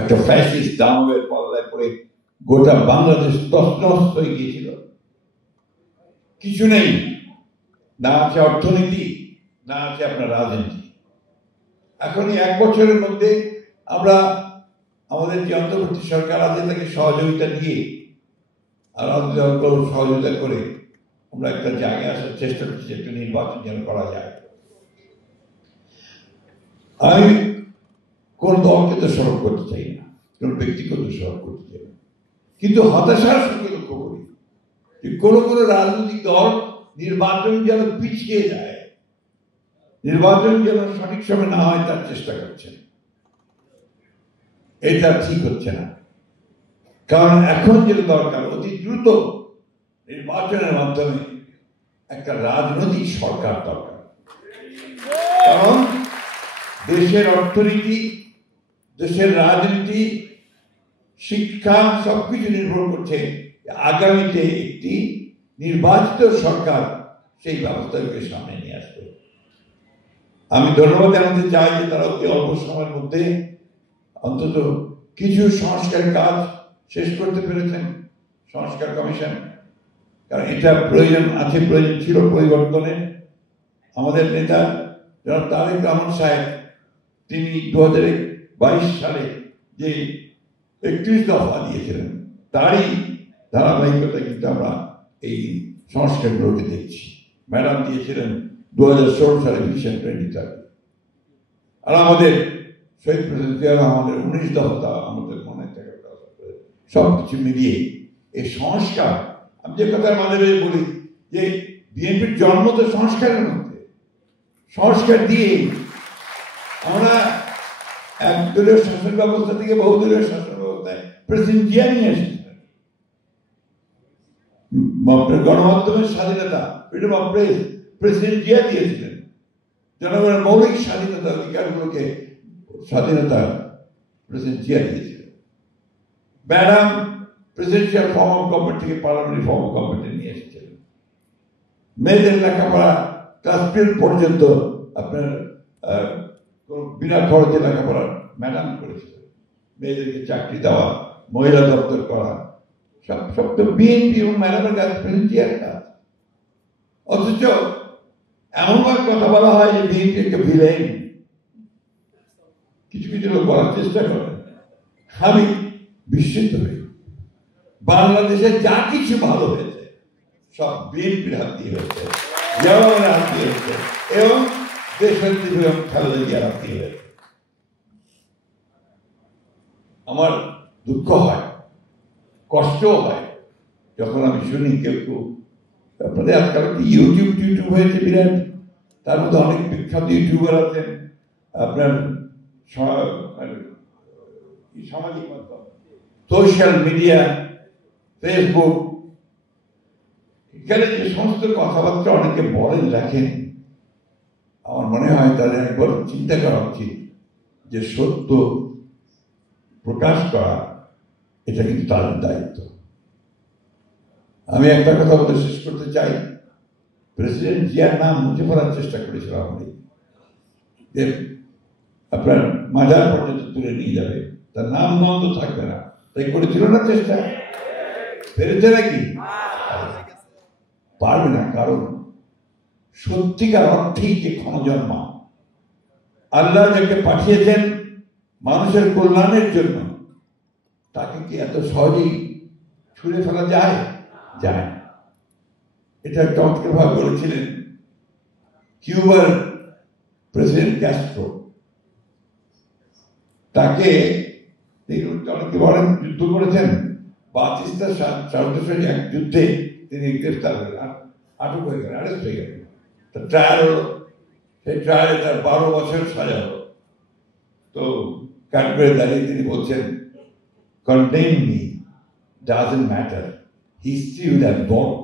একটা ফ্যাসিস্ট দানবের পাল্লায় পড়ে গোটা বাংলাদেশ তছনছ হয়ে গিয়েছিল। কিছু নেই, না আছে অর্থনীতি, না আছে আপনার রাজনীতি। এখন এই 1 বছরের মধ্যে আমরা আমাদের যে অন্তর্বর্তী সরকার আছে তাকে সহযোগিতা দিয়ে আর সহযোগিতা করে আমরা একটা জায়গায় আসার চেষ্টা করছি, একটা নির্বাচন যেন করা যায়। আমি কোন দলকে তো সরব করতে চাই না, কোন ব্যক্তিকে তো সরব করতে চাই না, কিন্তু হতাশার সঙ্গে লক্ষ্য করি যে কোন কোন রাজনৈতিক দল নির্বাচন যেন পিছিয়ে যায়, নির্বাচন যেন সঠিক সময় না হয় তার চেষ্টা করছেন। এটা ঠিক হচ্ছে না, কারণ এখন যেটা দরকার অতি দ্রুত নির্বাচনের মাধ্যমে একটা রাজনৈতিক সরকার দরকার। কারণ দেশের অর্থনীতি, দেশের রাজনীতি, শিক্ষা সবকিছু নির্ভর করছে আগামীতে একটি নির্বাচিত সরকার সেই ব্যবস্থাকে সামনে নিয়ে আসবে। আমি ধন্যবাদ জানাতে চাই যে তারা অতি অল্প সময়ের মধ্যে অন্তত কিছু সংস্কার কাজ শেষ করতে পেরেছেন, সংস্কার কমিশন। কারণ এটা প্রয়োজন আছে, প্রয়োজন ছিল পরিবর্তনের। আমাদের নেতা জনাব তারেক রহমান সাহেব তিনি 2022 সালে যে 31 দফা দিয়েছিলেন তারই ধারাবাহিকতা কিন্তু আমরা এই সংস্কারগুলোকে দেখছি। ম্যাডাম দিয়েছিলেন 2016 সালে ভিশন 2030, আর আমাদের শহীদ প্রেসিডেন্ট জিয়া আমাদের 19 দফা আমাদের মনে থাকে। সবকিছু মিলিয়ে এই সংস্কার, আমি যে কথা মাঝে মাঝে বলি যে বিএনপির জন্ম তো সংস্কারের মধ্যে, সংস্কার দিয়ে আমরা একদলীয় শাসন ব্যবস্থা থেকে বহুদলীয় শাসন ব্যবস্থায় প্রেসিডেন্ট জিয়া নিয়ে এসেছিলেন। গণমাধ্যমের স্বাধীনতা, freedom of press, president Zia দিয়েছিলেন। জনগণের মৌলিক স্বাধীনতা অধিকারগুলোকে স্বাধীনতা প্রেসিডেন্ট জিয়া দিয়েছিলেন। Madam presidential form of government থেকে পার্লামেন্টারি ফর্ম অফ গভর্নমেন্টে নিয়ে এসেছিলেন। মেয়েদের লেখাপড়া ক্লাস 12 পর্যন্ত আপনার বিনা খরচে লেখাপড়া ম্যাডাম করেছিলেন। মেয়েদেরকে চাকরি দেওয়া, মহিলা দপ্তর করা, সব তো বিএনপি এবং ম্যাডামের কাছে প্রেসিডেন্সিয়াল কাজ। অথচ এমনভাবে কথা বলা হয় যে বিএনপি একটা ভিলেন, কিছু কিছু লোক বলার চেষ্টা করেন। আমি বিস্মিত হই, বাংলাদেশে যা কিছু ভালো হয়েছে সব বিএনপির হাত দিয়ে হয়েছে, জওয়ানের হাত দিয়ে হয়েছে এবং দেশনেত্রী বেগম খালেদা জিয়ার হাত দিয়ে হয়েছে। আমার দুঃখ হয়, কষ্টও হয় যখন আমি শুনি কেউ কেউ, আপনাদের আজকাল ইউটিউব হয়েছে বিরাট, তার মধ্যে অনেক বিখ্যাত ইউটিউবার আছেন, আপনার সামাজিক মাধ্যম, সোশ্যাল মিডিয়া, ফেসবুক, এখানে যে সমস্ত কথাবার্তা অনেকে বলেন লেখেন, আমার মনে হয় তাদের একবার চিন্তা করা উচিত যে সত্য প্রকাশ করা এটা কিন্তু তাদের দায়িত্ব। আমি একটা কথা বলে শেষ করতে চাই, প্রেসিডেন্ট জিয়ার নাম মুছে ফেলার চেষ্টা করেছিল আমি, আপনার মাজার পর্যন্ত তুলে নিয়ে যাবে, তার নাম নন্দ থাকবে না, তাই করেছিল না চেষ্টা, পেরেছে নাকি? পারবে না, কারণ সত্যিকার অর্থেই যে ক্ষমজন্মা আল্লাহ যাকে পাঠিয়েছেন মানুষের কল্যাণের জন্য, তাকে কি এত সহজেই ছুঁড়ে ফেলা যায়? যায় না। এটা চমৎকার ভাবে বলেছিলেন কিউবার প্রেসিডেন্ট ক্যাস্ট্রো। তাকে অনেকে বলেন যুদ্ধ করেছেন, বাতিস্তার সাথে এক যুদ্ধে তিনি গ্রেফতার হলেন, আটক হয়ে গেলেন, অ্যারেস্ট হয়ে গেলেন। ট্রায়াল হলো, সেই ট্রায়ালে তার 12 বছর সাজা হলো। তো কাঠগড়ে দাঁড়িয়ে তিনি বলছেন, condemn me, doesn't matter, history will have gone.